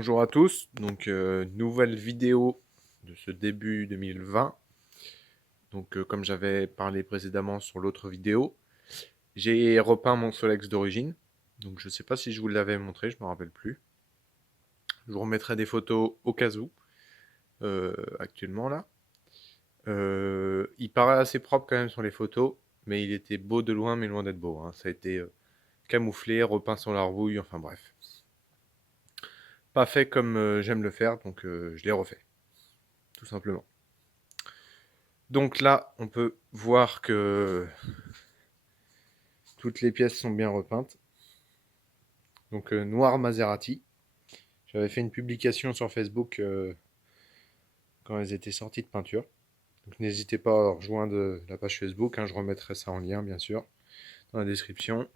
Bonjour à tous, donc nouvelle vidéo de ce début 2020. Donc comme j'avais parlé précédemment sur l'autre vidéo, j'ai repeint mon Solex d'origine. Donc je sais pas si je vous l'avais montré, je me rappelle plus. Je vous remettrai des photos au cas où, actuellement là. Il paraît assez propre quand même sur les photos, mais il était beau de loin, mais loin d'être beau, hein. Ça a été camouflé, repeint sur la rouille, enfin bref. Pas fait comme j'aime le faire, donc je l'ai refait, tout simplement. Donc là, on peut voir que toutes les pièces sont bien repeintes. Donc noir Maserati. J'avais fait une publication sur Facebook quand elles étaient sorties de peinture. Donc n'hésitez pas à rejoindre la page Facebook, hein, je remettrai ça en lien bien sûr dans la description.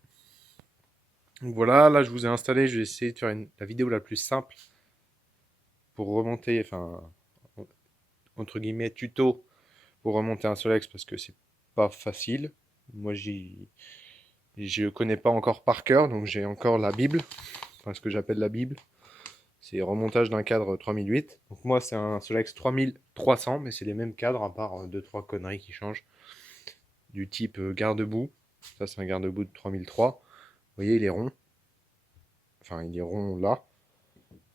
Donc voilà, là je vous ai installé, je vais essayer de faire la vidéo la plus simple pour remonter, enfin entre guillemets tuto pour remonter un Solex parce que c'est pas facile. Moi je connais pas encore par cœur, donc j'ai encore la Bible, enfin ce que j'appelle la Bible. C'est remontage d'un cadre 3008. Donc moi c'est un Solex 3300, mais c'est les mêmes cadres à part 2-3 conneries qui changent. Du type garde-boue. Ça c'est un garde-boue de 3003. Vous voyez il est rond. Enfin il est rond là.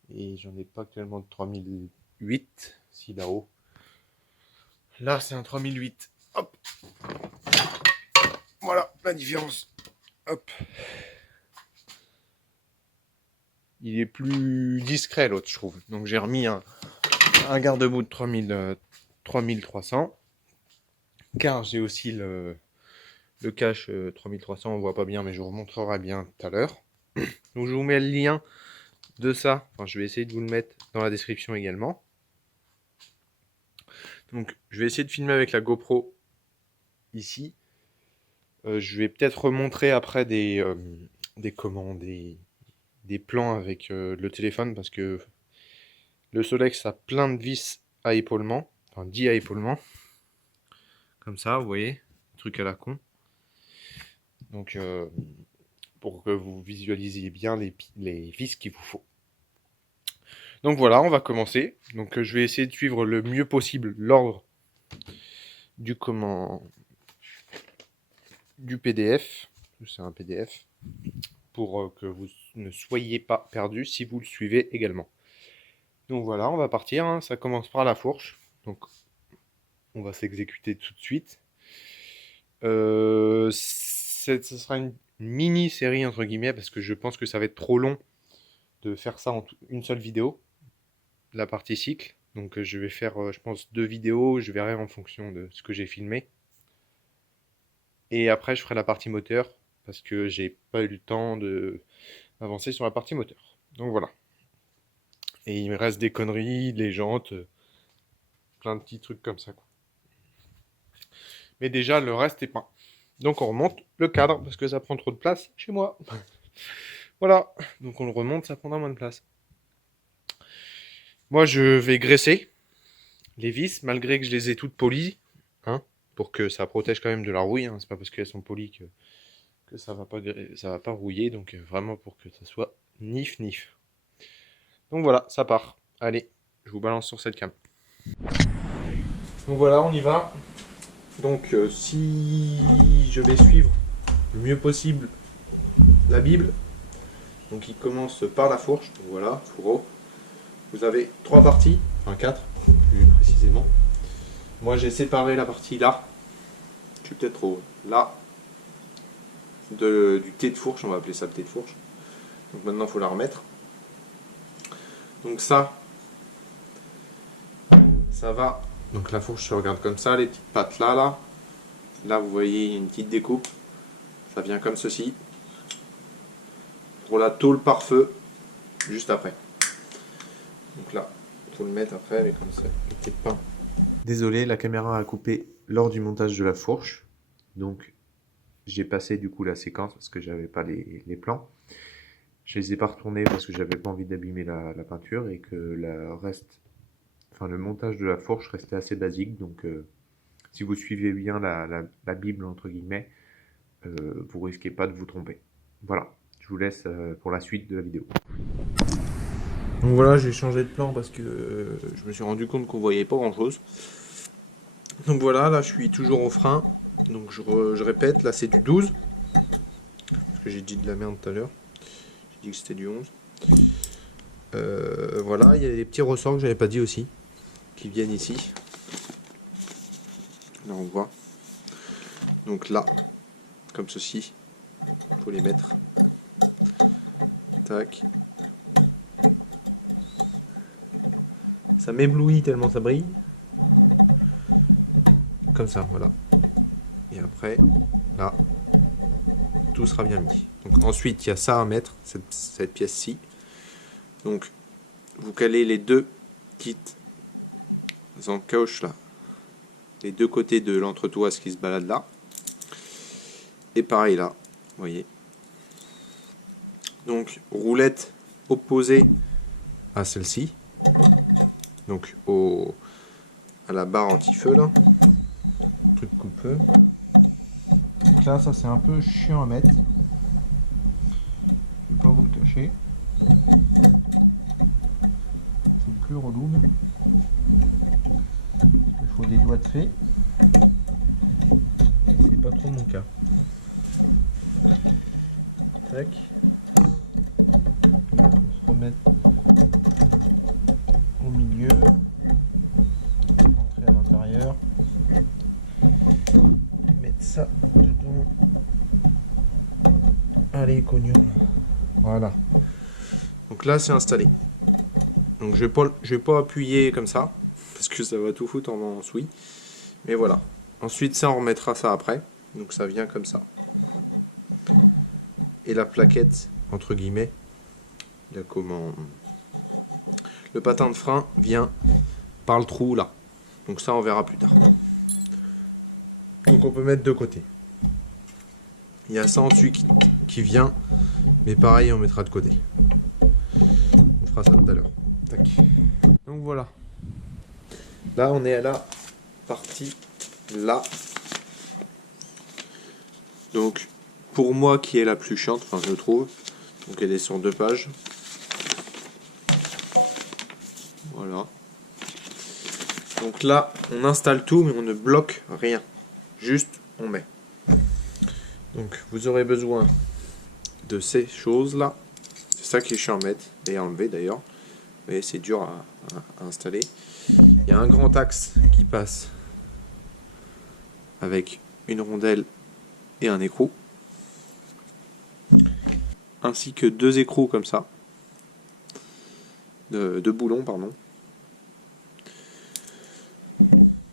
Et j'en ai pas actuellement de 3008. Si là-haut. Là c'est un 3008. Hop. Voilà la différence. Hop. Il est plus discret l'autre je trouve. Donc j'ai remis un garde-boue de 3300. Car j'ai aussi le cache 3300, on voit pas bien, mais je vous remontrerai bien tout à l'heure. Donc je vous mets le lien de ça, enfin je vais essayer de vous le mettre dans la description également. Donc je vais essayer de filmer avec la GoPro ici. Je vais peut-être remontrer après des plans avec le téléphone, parce que le Solex a plein de vis à épaulement, enfin 10 à épaulement. Comme ça, vous voyez, truc à la con. Donc pour que vous visualisiez bien les vis qu'il vous faut. Donc voilà, on va commencer. Donc je vais essayer de suivre le mieux possible l'ordre du PDF. C'est un PDF pour que vous ne soyez pas perdu si vous le suivez également. Donc voilà, on va partir, hein. Ça commence par la fourche. Donc on va s'exécuter tout de suite. Ce sera une mini série entre guillemets parce que je pense que ça va être trop long de faire ça en une seule vidéo. La partie cycle. Donc je vais faire, je pense, 2 vidéos. Je verrai en fonction de ce que j'ai filmé. Et après, je ferai la partie moteur parce que j'ai pas eu le temps d'avancer sur la partie moteur. Donc voilà. Et il me reste des conneries, des jantes, plein de petits trucs comme ça, quoi. Mais déjà, le reste est peint. Donc on remonte le cadre parce que ça prend trop de place chez moi. Voilà. Donc on le remonte, ça prendra moins de place. Moi, je vais graisser les vis, malgré que je les ai toutes polies, hein, pour que ça protège quand même de la rouille, hein. C'est pas parce qu'elles sont polies que ça va pas rouiller, donc vraiment pour que ça soit nif. Donc voilà, ça part. Allez, je vous balance sur cette cam. Donc voilà, on y va. Donc si je vais suivre le mieux possible la Bible, donc il commence par la fourche, donc voilà, fourreau. Vous avez 3 parties, enfin 4 plus précisément. Moi j'ai séparé la partie là, je suis peut-être trop là, du thé de fourche, on va appeler ça le thé de fourche. Donc maintenant il faut la remettre. Donc ça va. Donc la fourche se regarde comme ça, les petites pattes là. Là vous voyez une petite découpe. Ça vient comme ceci. Pour la tôle par feu, juste après. Donc là, il faut le mettre après, mais comme ça, il était peint. Désolé, la caméra a coupé lors du montage de la fourche. Donc j'ai passé du coup la séquence parce que j'avais pas les plans. Je les ai pas retournés parce que j'avais pas envie d'abîmer la peinture et que le montage de la fourche restait assez basique. Donc si vous suivez bien la Bible entre guillemets, vous risquez pas de vous tromper. Voilà, je vous laisse pour la suite de la vidéo. Donc voilà, j'ai changé de plan parce que je me suis rendu compte qu'on voyait pas grand chose. Donc voilà, là je suis toujours au frein. Donc je répète, là c'est du 12. Parce que j'ai dit de la merde tout à l'heure. J'ai dit que c'était du 11. Voilà, il y a des petits ressorts que j'avais pas dit aussi. Qui viennent ici. Là on voit. Donc là, comme ceci. Il faut les mettre. Tac. Ça m'éblouit tellement ça brille. Comme ça, voilà. Et après, là, tout sera bien mis. Donc ensuite, il y a ça à mettre, cette pièce-ci. Donc, vous calez les deux petites encoches là. Les deux côtés de l'entretoise qui se balade là. Et pareil là, vous voyez. Donc, roulette opposée à celle-ci. Donc, à la barre anti-feu là. Truc coupe-feu. Donc là, ça c'est un peu chiant à mettre. Je vais pas vous le cacher. C'est le plus relou, mais il faut des doigts de fée. C'est pas trop mon cas. Tac. On se remettre au milieu. Entrer à l'intérieur. Mettre ça dedans. Allez, cognon. Voilà. Donc là, c'est installé. Donc je vais pas appuyer comme ça, parce que ça va tout foutre en souris. Mais voilà. Ensuite, ça, on remettra ça après. Donc ça vient comme ça. Et la plaquette, entre guillemets, le patin de frein vient par le trou là. Donc ça, on verra plus tard. Donc on peut mettre de côté. Il y a ça en dessus qui vient, mais pareil, on mettra de côté. On fera ça tout à l'heure. Tac. Donc voilà. Là, on est à la partie là. Donc, pour moi, qui est la plus chiante, enfin, je trouve. Donc, elle est sur 2 pages. Voilà. Donc là, on installe tout, mais on ne bloque rien. Juste, on met. Donc, vous aurez besoin de ces choses-là. C'est ça qui est chiant à mettre et à enlever d'ailleurs. Mais c'est dur à installer. Il y a un grand axe qui passe avec une rondelle et un écrou. Ainsi que 2 écrous comme ça. De boulons, pardon.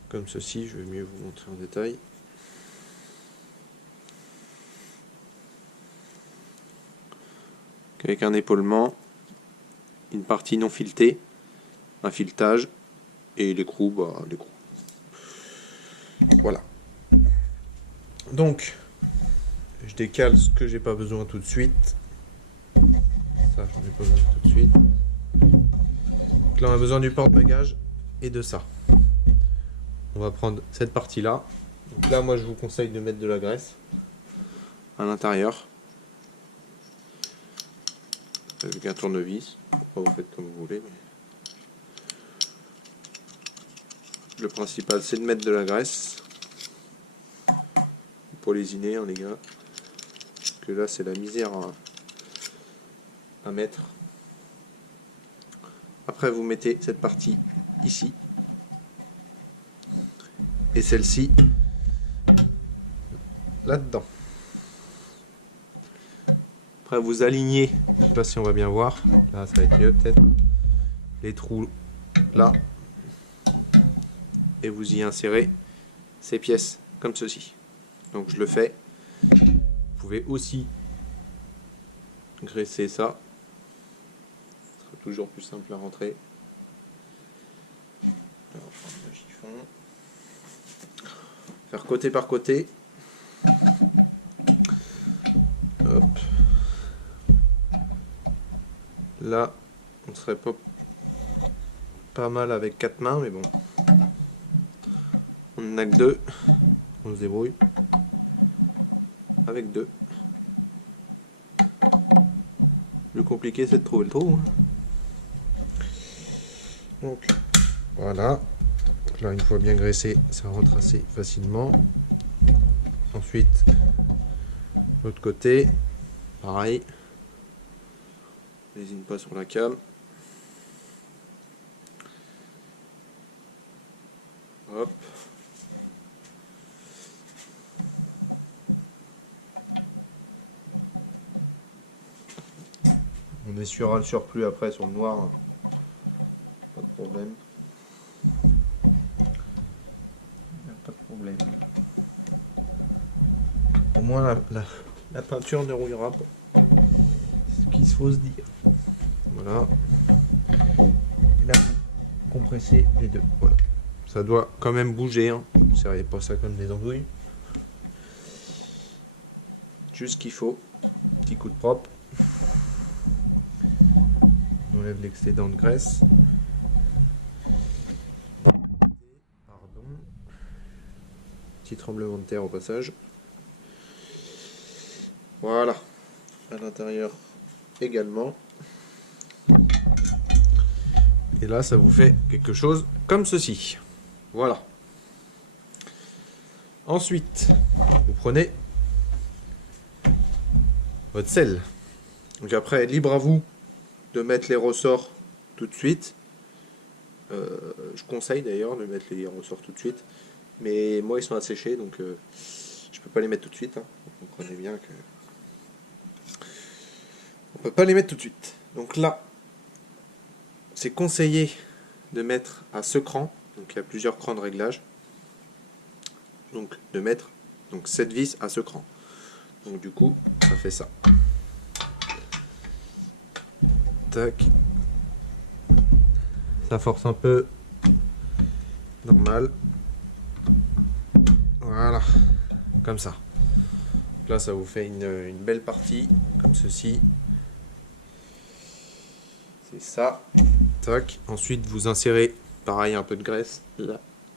Comme ceci, je vais mieux vous montrer en détail. Avec un épaulement, une partie non filetée, un filetage et l'écrou, l'écrou. Voilà. Donc, je décale ce que j'ai pas besoin tout de suite. Ça, j'en ai pas besoin tout de suite. Donc là, on a besoin du porte-bagages et de ça. On va prendre cette partie-là. Donc là, moi, je vous conseille de mettre de la graisse à l'intérieur. Avec un tournevis. Vous faites comme vous voulez. Mais... le principal, c'est de mettre de la graisse. Pour lésiner, hein, les gars. Parce que là, c'est la misère à mettre. Après, vous mettez cette partie ici. Et celle-ci là-dedans. Après, vous alignez, je sais pas si on va bien voir, là ça va être mieux peut-être, les trous là, et vous y insérez ces pièces comme ceci. Donc je le fais. Vous pouvez aussi graisser ça, ce sera toujours plus simple à rentrer. Alors, prendre le chiffon. Faire côté par côté. Hop. Là, on serait pas mal avec 4 mains, mais bon. On n'a que 2. On se débrouille. Avec 2. Le compliqué, c'est de trouver le trou. Hein. Donc voilà. Donc là, une fois bien graissé, ça rentre assez facilement. Ensuite, l'autre côté, pareil. N'hésite pas sur la came. Hop. On essuiera le surplus après sur le noir. Pas de problème. Pas de problème. Au moins la peinture ne rouillera pas. C'est ce qu'il faut se dire. Voilà. Et là, vous compressez les deux. Voilà. Ça doit quand même bouger. Hein. Ne serrez pas ça comme des andouilles. Juste ce qu'il faut. Petit coup de propre. On enlève l'excédent de graisse. Pardon. Petit tremblement de terre au passage. Voilà. À l'intérieur également. Et là, ça vous fait quelque chose comme ceci. Voilà. Ensuite, vous prenez votre sel. Donc après, libre à vous de mettre les ressorts tout de suite. Je conseille d'ailleurs de mettre les ressorts tout de suite. Mais moi, ils sont asséchés, donc je peux pas les mettre tout de suite. Hein. Vous comprenez bien que on peut pas les mettre tout de suite. Donc là, c'est conseillé de mettre à ce cran. Donc il y a plusieurs crans de réglage. Donc de mettre cette vis à ce cran. Donc du coup, ça fait ça. Tac. Ça force un peu. Normal. Voilà. Comme ça. Donc là, ça vous fait une belle partie. Comme ceci. C'est ça. Tac. Ensuite, vous insérez, pareil, un peu de graisse.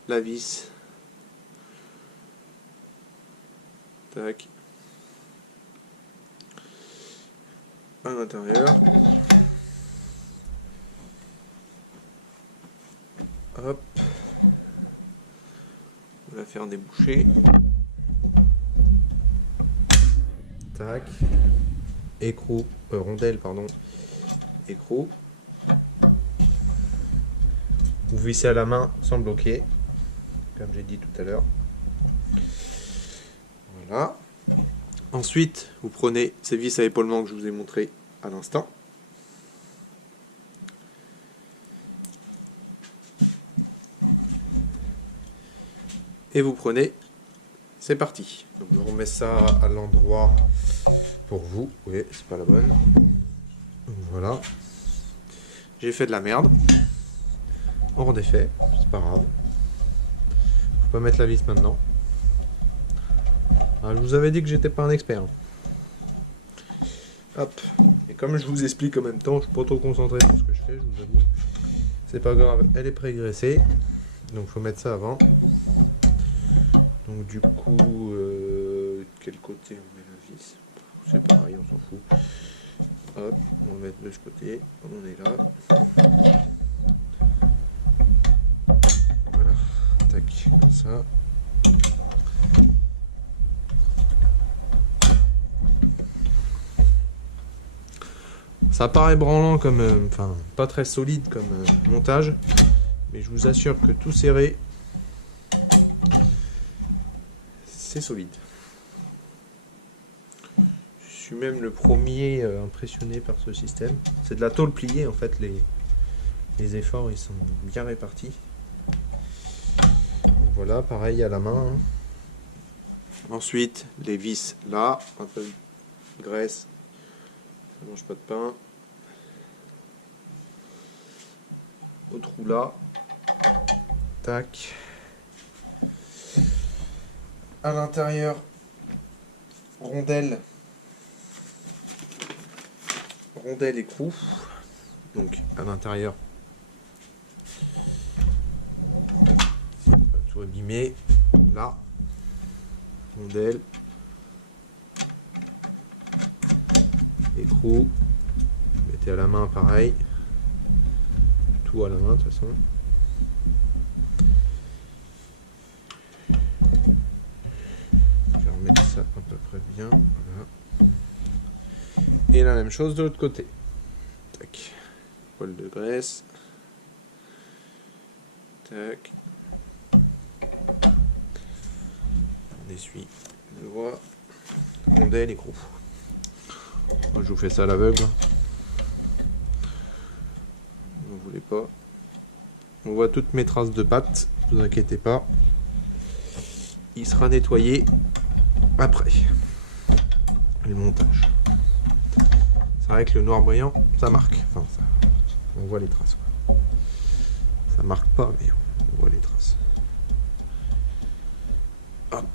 La vis. Tac. À l'intérieur. Hop. On va faire déboucher. Tac. Écrou. Rondelle, pardon. Écrou. Vous vissez à la main sans bloquer. Comme j'ai dit tout à l'heure. Voilà. Ensuite, vous prenez ces vis à épaulement que je vous ai montré à l'instant. Et vous prenez, c'est parti. Donc je remets ça à l'endroit pour vous. Oui, c'est pas la bonne. Donc voilà. J'ai fait de la merde. On redéfait, c'est pas grave. Faut pas mettre la vis maintenant. Alors, je vous avais dit que j'étais pas un expert. Hop. Et comme je vous explique en même temps, je suis pas trop concentré sur ce que je fais, je vous avoue. C'est pas grave, elle est pré-graissée. Donc faut mettre ça avant. Donc du coup, de quel côté on met la vis? C'est pareil, on s'en fout. Hop, on va mettre de ce côté. On est là. Voilà. Tac, comme ça. Ça paraît branlant comme, enfin pas très solide comme montage, mais je vous assure que tout serré, c'est solide. Je suis même le premier impressionné par ce système. C'est de la tôle pliée en fait, les efforts ils sont bien répartis. Donc voilà, pareil à la main. Hein. Ensuite, les vis là, un peu de graisse, ça mange pas de pain. Au trou là, tac, à l'intérieur, rondelle écrou, donc à l'intérieur, tout abîmé, là, rondelle, écrou, mettez à la main pareil. tout à la main de toute façon. Je vais remettre ça à peu près bien. Voilà. Et la même chose de l'autre côté. Tac. Poil de graisse. Tac. On essuie le doigt. Rondelle, écrou. Moi je vous fais ça à l'aveugle. Vous voulez pas. On voit toutes mes traces de pâte, ne vous inquiétez pas. Il sera nettoyé après le montage. C'est vrai que le noir brillant, ça marque. Enfin, ça, on voit les traces, quoi. Ça marque pas, mais on voit les traces. Hop.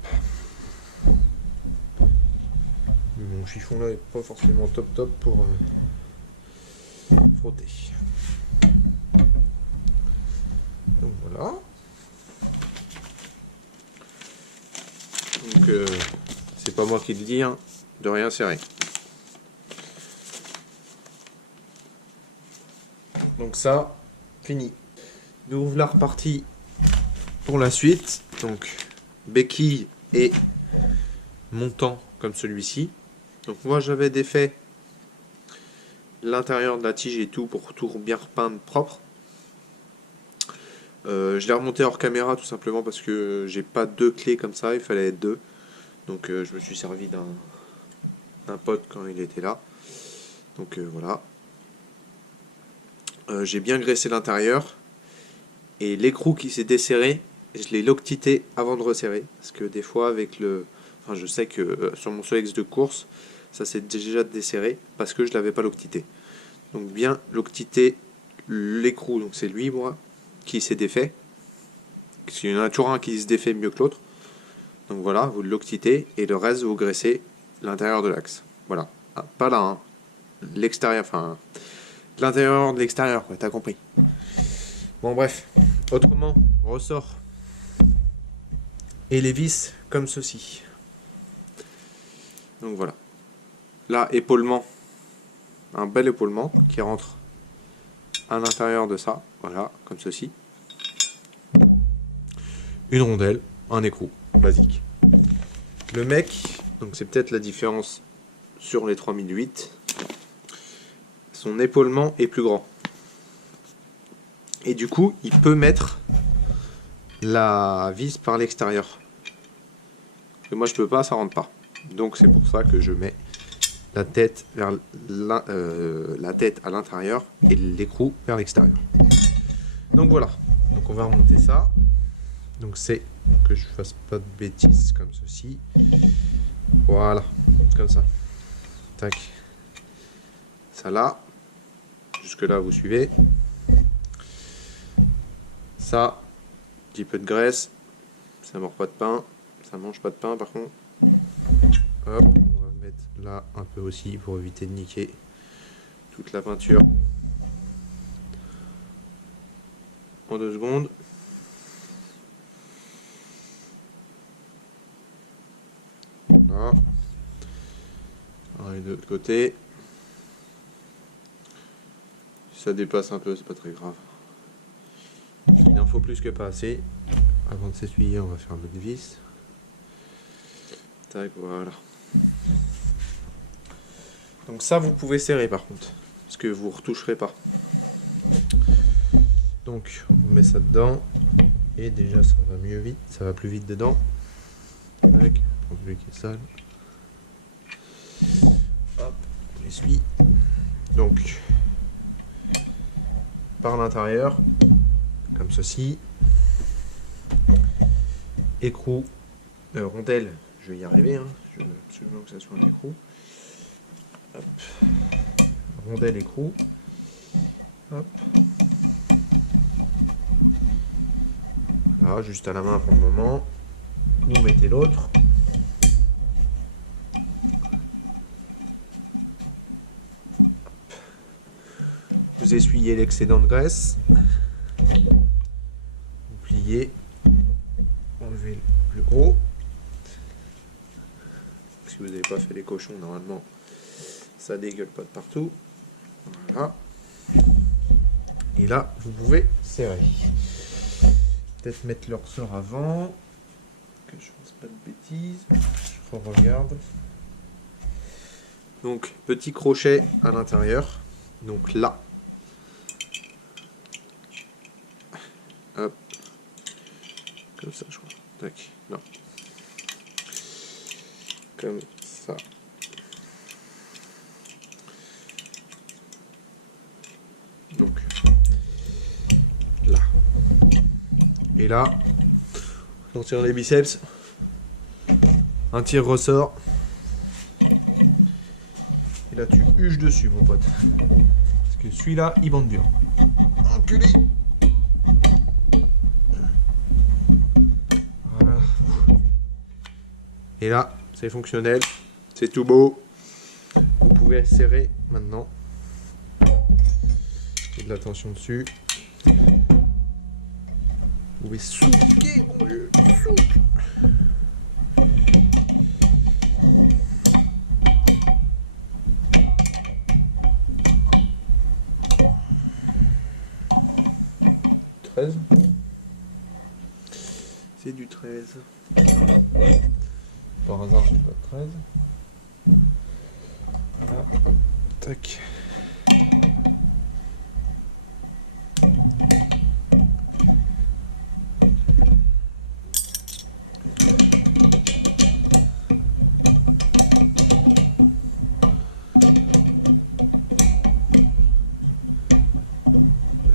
Mon chiffon là est pas forcément top pour frotter. Donc voilà. Donc c'est pas moi qui le dis, hein, de rien serrer. Donc ça, fini. Nous voilà repartis pour la suite. Donc béquille et montant comme celui-ci. Donc moi j'avais défait l'intérieur de la tige et tout pour tout bien repeindre propre. Je l'ai remonté hors caméra tout simplement parce que j'ai pas deux clés comme ça, il fallait être deux. Donc je me suis servi d'un pote quand il était là. Donc voilà. J'ai bien graissé l'intérieur. Et l'écrou qui s'est desserré, je l'ai loctité avant de resserrer. Parce que des fois avec le... Enfin je sais que sur mon Solex de course, ça s'est déjà desserré parce que je l'avais pas loctité. Donc bien loctiter l'écrou, donc c'est lui moi qui s'est défait. Parce qu'il y en a toujours un qui se défait mieux que l'autre. Donc voilà, vous le loctitez et le reste vous graissez l'intérieur de l'axe. Voilà. Ah, pas là, hein. L'extérieur, enfin l'intérieur de l'extérieur, quoi, t'as compris. Bon bref. Autrement, ressort. Et les vis comme ceci. Donc voilà. Là, épaulement. Un bel épaulement qui rentre à l'intérieur de ça. Voilà, comme ceci. Une rondelle, un écrou, basique. Le mec, donc c'est peut-être la différence sur les 3008. Son épaulement est plus grand. Et du coup, il peut mettre la vis par l'extérieur. Et moi, je peux pas, ça rentre pas. Donc c'est pour ça que je mets la tête vers la tête à l'intérieur et l'écrou vers l'extérieur. Donc voilà. Donc on va remonter ça. Donc c'est que je fasse pas de bêtises comme ceci. Voilà, comme ça. Tac. Ça là. Jusque là vous suivez. Ça, petit peu de graisse. Ça mord pas de pain. Ça mange pas de pain par contre. Hop, on va mettre là un peu aussi pour éviter de niquer toute la peinture en 2 secondes. Voilà. Et de l'autre côté. Si ça dépasse un peu, c'est pas très grave. Il en faut plus que pas assez. Avant de s'essuyer, on va faire notre vis. Tac, voilà. Donc ça, vous pouvez serrer par contre, parce que vous retoucherez pas. Donc, on met ça dedans. Et déjà, ça va mieux vite. Ça va plus vite dedans. Tac, pour celui qui est sale. Hop, on essuie. Donc, par l'intérieur, comme ceci. Écrou, rondelle, je vais y arriver, hein. Je veux absolument que ça soit un écrou. Hop. Rondelle, écrou. Hop. Là, juste à la main pour le moment. Vous mettez l'autre. Vous essuyez l'excédent de graisse. Vous pliez. Enlevez le plus gros. Si vous n'avez pas fait les cochons, normalement, ça dégueule pas de partout. Voilà. Et là, vous pouvez serrer. Peut-être mettre le ressort avant. Que je fasse pas de bêtises. Je regarde. Donc, petit crochet à l'intérieur. Donc là. Hop. Comme ça, je crois. Tac. Non. Comme ça. Donc. Là. Et là. On tire les biceps. Un tir ressort. Et là, tu huches dessus, mon pote. Parce que celui-là, il bande dur. Enculé. Voilà. Et là, c'est fonctionnel. C'est tout beau. Vous pouvez serrer maintenant. Et de la tension dessus. Vous pouvez souquer, mon Dieu. Souque. C'est du 13. Par hasard, j'ai pas de 13. Ah, tac.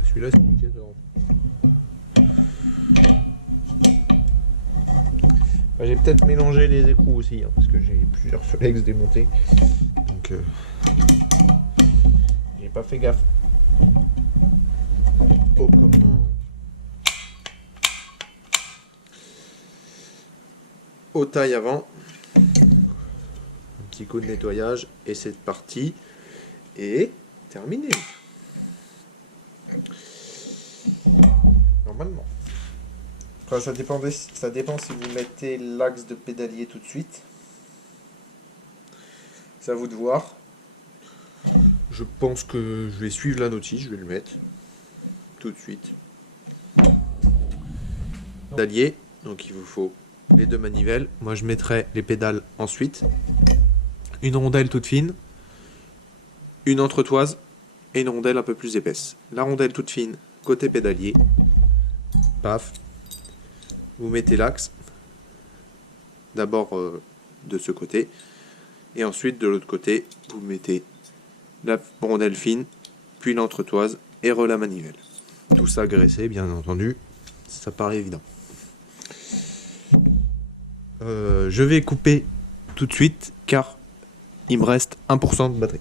Celui-là, c'est du 14. J'ai peut-être mélangé les écrous aussi, hein, parce que j'ai plusieurs Solex démontés. Donc, j'ai pas fait gaffe au comment. Aux tailles avant. Un petit coup de nettoyage et c'est parti. Et terminé. Normalement. Enfin, ça dépend si vous mettez l'axe de pédalier tout de suite. C'est à vous de voir. Je pense que je vais suivre la notice, je vais le mettre tout de suite. Pédalier, donc il vous faut les deux manivelles. Moi je mettrai les pédales ensuite. Une rondelle toute fine, une entretoise et une rondelle un peu plus épaisse. La rondelle toute fine, côté pédalier. Paf. Vous mettez l'axe, d'abord de ce côté, et ensuite de l'autre côté, vous mettez la rondelle fine, puis l'entretoise, et la manivelle. Tout ça graissé, bien entendu, ça paraît évident. Je vais couper tout de suite, car il me reste 1% de batterie.